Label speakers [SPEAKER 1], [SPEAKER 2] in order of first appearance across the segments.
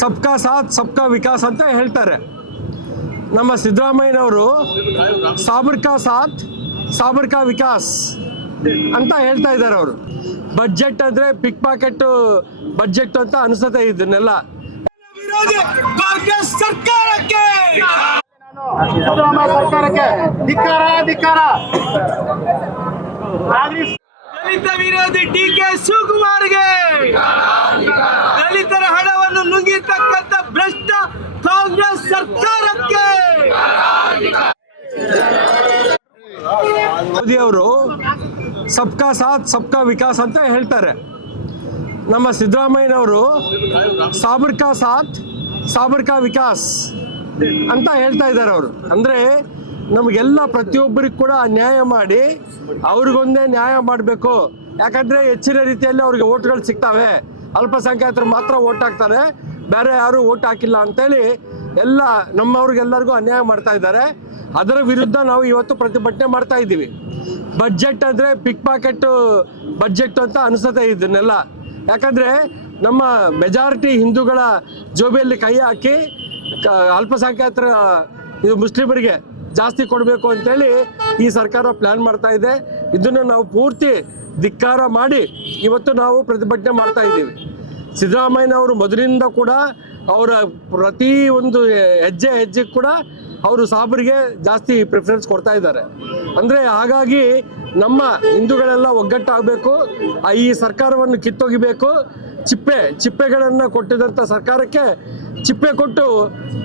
[SPEAKER 1] ಸಬ್ಕಾ ಸಾಥ್ ಸಬ್ಕಾ ವಿಕಾಸ್ ಅಂತ ಹೇಳ್ತಾರೆ. ನಮ್ಮ ಸಿದ್ದರಾಮಯ್ಯನವರು ಸಾಬರ್ಕಾ ಸಾಥ್ ಸಾಬರ್ಕಾ ವಿಕಾಸ್ ಅಂತ ಹೇಳ್ತಾ ಇದ್ದಾರೆ ಅವರು. ಬಜೆಟ್ ಅಂದ್ರೆ ಪಿಕ್ ಪಾಕೆಟ್ ಬಜೆಟ್ ಅಂತ ಅನಿಸುತ್ತೆ ಇದನ್ನೆಲ್ಲ.
[SPEAKER 2] ಸರ್ಕಾರಕ್ಕೆ!
[SPEAKER 3] ಸಿದ್ದರಾಮಯ್ಯ ಸರ್ಕಾರಕ್ಕೆ ಧಿಕ್ಕಾರ ಧಿಕ್ಕಾರ.
[SPEAKER 2] ದಲಿತ ವಿರೋಧಿ ಡಿ ಕೆ ಶಿವಕುಮಾರ್ಗೆ
[SPEAKER 1] ಮೋದಿ ಅವರು ಸಬ್ಕಾ ಸಾಥ್, ಸಬ್ಕಾ ವಿಕಾಸ್ ಅಂತ ಹೇಳ್ತಾರೆ. ನಮ್ಮ ಸಿದ್ದರಾಮಯ್ಯನವರು ಸಾಬರ್ಕಾ ಸಾಥ್, ಸಾಬರ್ಕಾ ವಿಕಾಸ್ ಅಂತ ಹೇಳ್ತಾ ಇದ್ದಾರೆ ಅವರು. ಅಂದರೆ ನಮಗೆಲ್ಲ ಪ್ರತಿಯೊಬ್ಬರಿಗೂ ಕೂಡ ನ್ಯಾಯ ಮಾಡಿ ಅವ್ರಿಗೊಂದೇ ನ್ಯಾಯ ಮಾಡಬೇಕು. ಯಾಕಂದರೆ ಹೆಚ್ಚಿನ ರೀತಿಯಲ್ಲಿ ಅವ್ರಿಗೆ ಓಟ್ಗಳು ಸಿಗ್ತವೆ. ಅಲ್ಪಸಂಖ್ಯಾತರು ಮಾತ್ರ ಓಟ್ ಹಾಕ್ತಾರೆ. ಬೇರೆ ಯಾರು ಓಟ್ ಹಾಕಿಲ್ಲ ಅಂತೇಳಿ ಎಲ್ಲ ನಮ್ಮವ್ರಿಗೆಲ್ಲರಿಗೂ ಅನ್ಯಾಯ ಮಾಡ್ತಾ ಇದ್ದಾರೆ. ಅದರ ವಿರುದ್ಧ ನಾವು ಇವತ್ತು ಪ್ರತಿಭಟನೆ ಮಾಡ್ತಾ ಇದ್ದೀವಿ. ಬಡ್ಜೆಟ್ ಅಂದರೆ ಪಿಕ್ ಪಾಕೆಟ್ ಬಜೆಟ್ ಅಂತ ಅನಿಸುತ್ತೆ ಇದನ್ನೆಲ್ಲ. ಯಾಕಂದರೆ ನಮ್ಮ ಮೆಜಾರಿಟಿ ಹಿಂದೂಗಳ ಜೋಬಿಯಲ್ಲಿ ಕೈ ಹಾಕಿ ಅಲ್ಪಸಂಖ್ಯಾತರ, ಇದು ಮುಸ್ಲಿಮರಿಗೆ ಜಾಸ್ತಿ ಕೊಡಬೇಕು ಅಂತೇಳಿ ಈ ಸರ್ಕಾರ ಪ್ಲ್ಯಾನ್ ಮಾಡ್ತಾ ಇದೆ. ಇದನ್ನು ನಾವು ಪೂರ್ತಿ ಧಿಕ್ಕಾರ ಮಾಡಿ ಇವತ್ತು ನಾವು ಪ್ರತಿಭಟನೆ ಮಾಡ್ತಾ ಇದ್ದೀವಿ. ಸಿದ್ದರಾಮಯ್ಯನವರು ಮೊದಲಿಂದ ಕೂಡ ಅವರ ಪ್ರತಿ ಒಂದು ಹೆಜ್ಜೆ ಹೆಜ್ಜೆ ಕೂಡ ಅವರು ಸಾಬರಿಗೆ ಜಾಸ್ತಿ ಪ್ರಿಫರೆನ್ಸ್ ಕೊಡ್ತಾ ಇದ್ದಾರೆ. ಅಂದರೆ ಹಾಗಾಗಿ ನಮ್ಮ ಹಿಂದೂಗಳೆಲ್ಲ ಒಗ್ಗಟ್ಟಾಗಬೇಕು ಈ ಸರ್ಕಾರವನ್ನು ಕಿತ್ತೊಗಿಬೇಕು, ಚಿಪ್ಪೆ, ಚಿಪ್ಪೆಗಳನ್ನು ಕೊಟ್ಟಿದಂಥ ಸರ್ಕಾರಕ್ಕೆ ಚಿಪ್ಪೆ ಕೊಟ್ಟು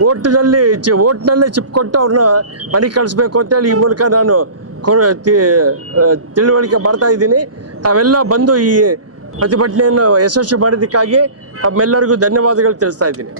[SPEAKER 1] ಓಟ್ನಲ್ಲಿ ಚಿ, ಓಟ್ನಲ್ಲೇ ಚಿಪ್ ಕೊಟ್ಟು ಅವ್ರನ್ನ ಮನೆ ಕಳಿಸ್ಬೇಕು ಅಂತೇಳಿ ಈ ಮೂಲಕ ನಾನು ತಿಳುವಳಿಕೆ ಬರ್ತಾ ಇದ್ದೀನಿ. ತಾವೆಲ್ಲ ಬಂದು ಈ ಪ್ರತಿಭಟನೆಯನ್ನು ಯಶಸ್ವಿ ಮಾಡಿದ್ದಕ್ಕಾಗಿ ತಮ್ಮೆಲ್ಲರಿಗೂ ಧನ್ಯವಾದಗಳು ತಿಳಿಸ್ತಾ ಇದ್ದೀನಿ.